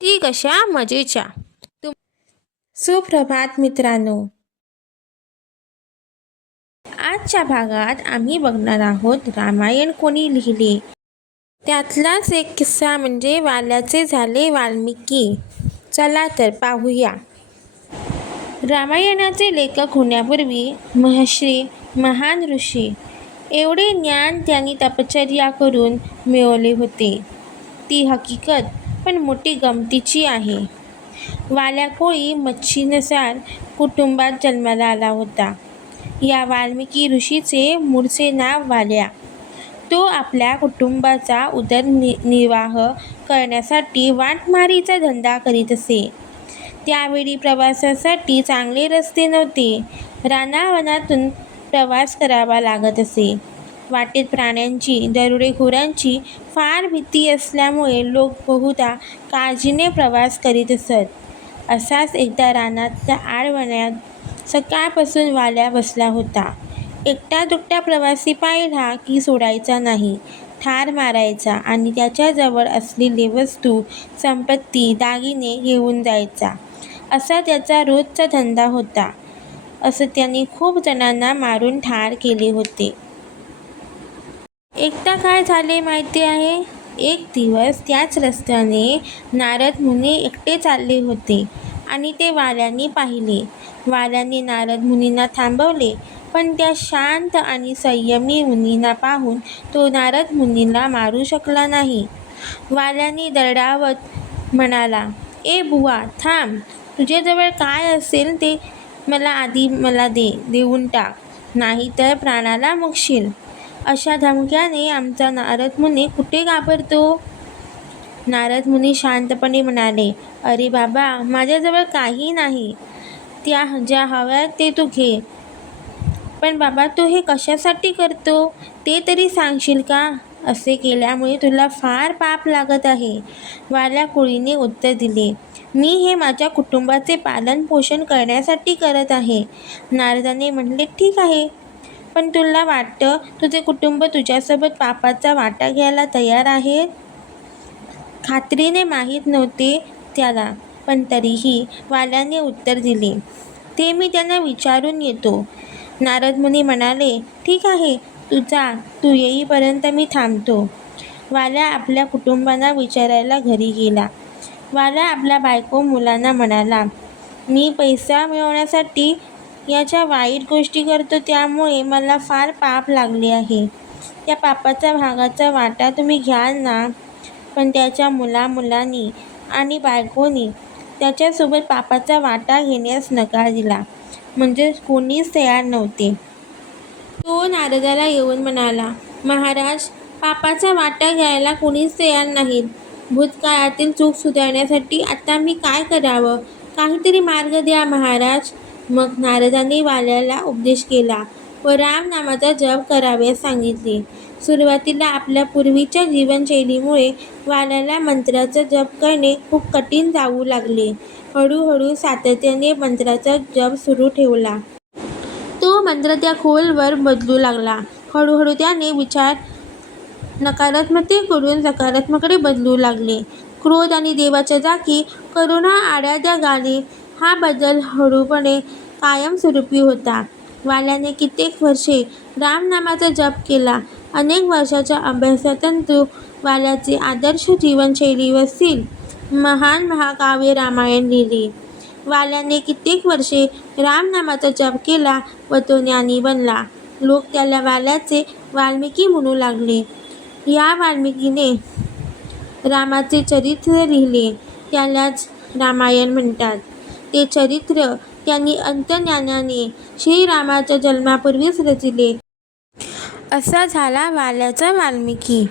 ती कशा मजेच्या. सुप्रभात मित्रांनो. आजच्या भागात आम्ही बघणार आहोत रामायण कोणी लिहिले त्यातलाच एक किस्सा म्हणजे वाल्याचे झाले वाल्मिकी. चला तर पाहूया. रामायणाचे लेखक होण्यापूर्वी महर्षी महान ऋषी एवढे ज्ञान त्यांनी तपश्चर्या करून मिळवले होते. ती हकीकत पण मोठी गमतीची आहे. वाल्या कोळी मच्छीनुसार कुटुंबात जन्माला आला होता. या वाल्मिकी ऋषीचे मूळचे नाव वाल्या. तो आपल्या कुटुंबाचा उदरनिर्वाह करण्यासाठी वाटमारीचा धंदा करीत असे. त्यावेळी प्रवासासाठी चांगले रस्ते नव्हते. रानावनातून प्रवास करावा लागत असे. वाटेत प्राण्यांची, दरोडेखोरांची फार भीती असल्यामुळे लोक बहुधा काळजीने प्रवास करीत असत. असाच एकदा रानातल्या आडवण्यात सकाळपासून वाल्या बसला होता. एकटा दुकटा प्रवासी पाहिला की सोडायचा नाही, ठार मारायचा आणि त्याच्याजवळ असलेली वस्तू, संपत्ती, दागिने घेऊन जायचा. असा त्याचा रोजचा धंदा होता. असं त्यांनी खूप जणांना मारून ठार केले होते. एकदा काय झाले माहिती आहे? एक दिवस त्याच रस्त्याने नारद मुनी एकटे चालले होते आणि ते वाल्याने पाहिले. वाल्याने नारद मुनींना थांबवले, पण त्या शांत आणि संयमी मुनींना पाहून तो नारद मुनींना मारू शकला नाही. वाल्याने दरडावत म्हणाला, "ए बुवा, थांब. तुझ्याजवळ काय असेल ते आधी मला देऊन टाक, नाही तर प्राणाला मुकशील." अशा धमक्याने आमचा नारद मुनी कुठे घाबरतो? नारद मुनी शांतपणे म्हणाले, "अरे बाबा, माझ्याजवळ काही नाही. ज्या हव्या ते तू घे. पण बाबा, तू हे कशासाठी करतो ते तरी सांगशील का? असे केल्यामुळे तुला फार पाप लागत आहे." वाल्या कोळीने उत्तर दिले, "मी हे माझ्या कुटुंबाचे पालन पोषण करण्यासाठी करत आहे." नारदाने म्हटले, "ठीक आहे, पण तुला वाटतं तुझे कुटुंब तुझ्यासोबत पापाचा वाटा घ्यायला तयार आहे?" खात्रीने माहीत नव्हते त्याला, पण तरीही वाल्याने उत्तर दिले, "ते मी त्यांना विचारून येतो." नारद मुनी म्हणाले, "ठीक आहे, तू जा. तू येईपर्यंत मी थांबतो." वाल्या आपल्या कुटुंबांना विचारायला घरी गेला. वाल्या आपल्या बायको मुलांना म्हणाला, "मी पैसा मिळवण्यासाठी याच्या वाईट गोष्टी करतो, त्यामुळे मला फार पाप लागले आहे. या पापाच्या भागाचा वाटा तुम्ही घ्याल ना?" पण त्याच्या मुलांनी आणि बायकोनी त्याच्यासोबत पापाचा वाटा घेण्यास नकार दिला. म्हणजे कोणीच तयार नव्हते. तो नारदाला येऊन म्हणाला, "महाराज, पापाचा वाटा घ्यायला कोणीच तयार नाहीत. भूतकाळातील चूक सुधारण्यासाठी आता मी काय करावं? काहीतरी मार्ग द्या महाराज." मग नारदाने वाल्याला उपदेश केला व राम नामाचा जप करावयास सांगितले. सुरुवातीला आपल्या पूर्वीच्या जीवनशैलीमुळे वाल्याला मंत्राचा जप करणे खूप कठीण जाऊ लागले. हळूहळू सातत्याने मंत्राचा जप सुरू ठेवला. तो मंत्र त्या खोलवर बदलू लागला. हळूहळू त्याने विचार नकारात्मकतेकडून सकारात्मकतेकडे बदलू लागले. क्रोध आणि देवाच्या जागी करुणा आढळत्या गेली. हा बदल हळूपणे कायमस्वरूपी होता. वाल्याने कित्येक वर्षे रामनामाचा जप केला. अनेक वर्षाच्या अभ्यासानंतर वाल्याचे आदर्श जीवनशैली वरील महान महाकाव्य रामायण लिहिले. वाल्याने कित्येक वर्षे रामनामाचा जप केला व तो ज्ञानी बनला. लोक त्याला वाल्याचे वाल्मिकी म्हणू लागले. या वाल्मिकीने रामाचे चरित्र लिहिले, त्यालाच रामायण म्हणतात. ते चरित्र त्यांनी अंतर्ज्ञानाने श्रीरामाच्या जन्मापूर्वीच रचिले. असा झाला वाल्याचा वाल्मिकी.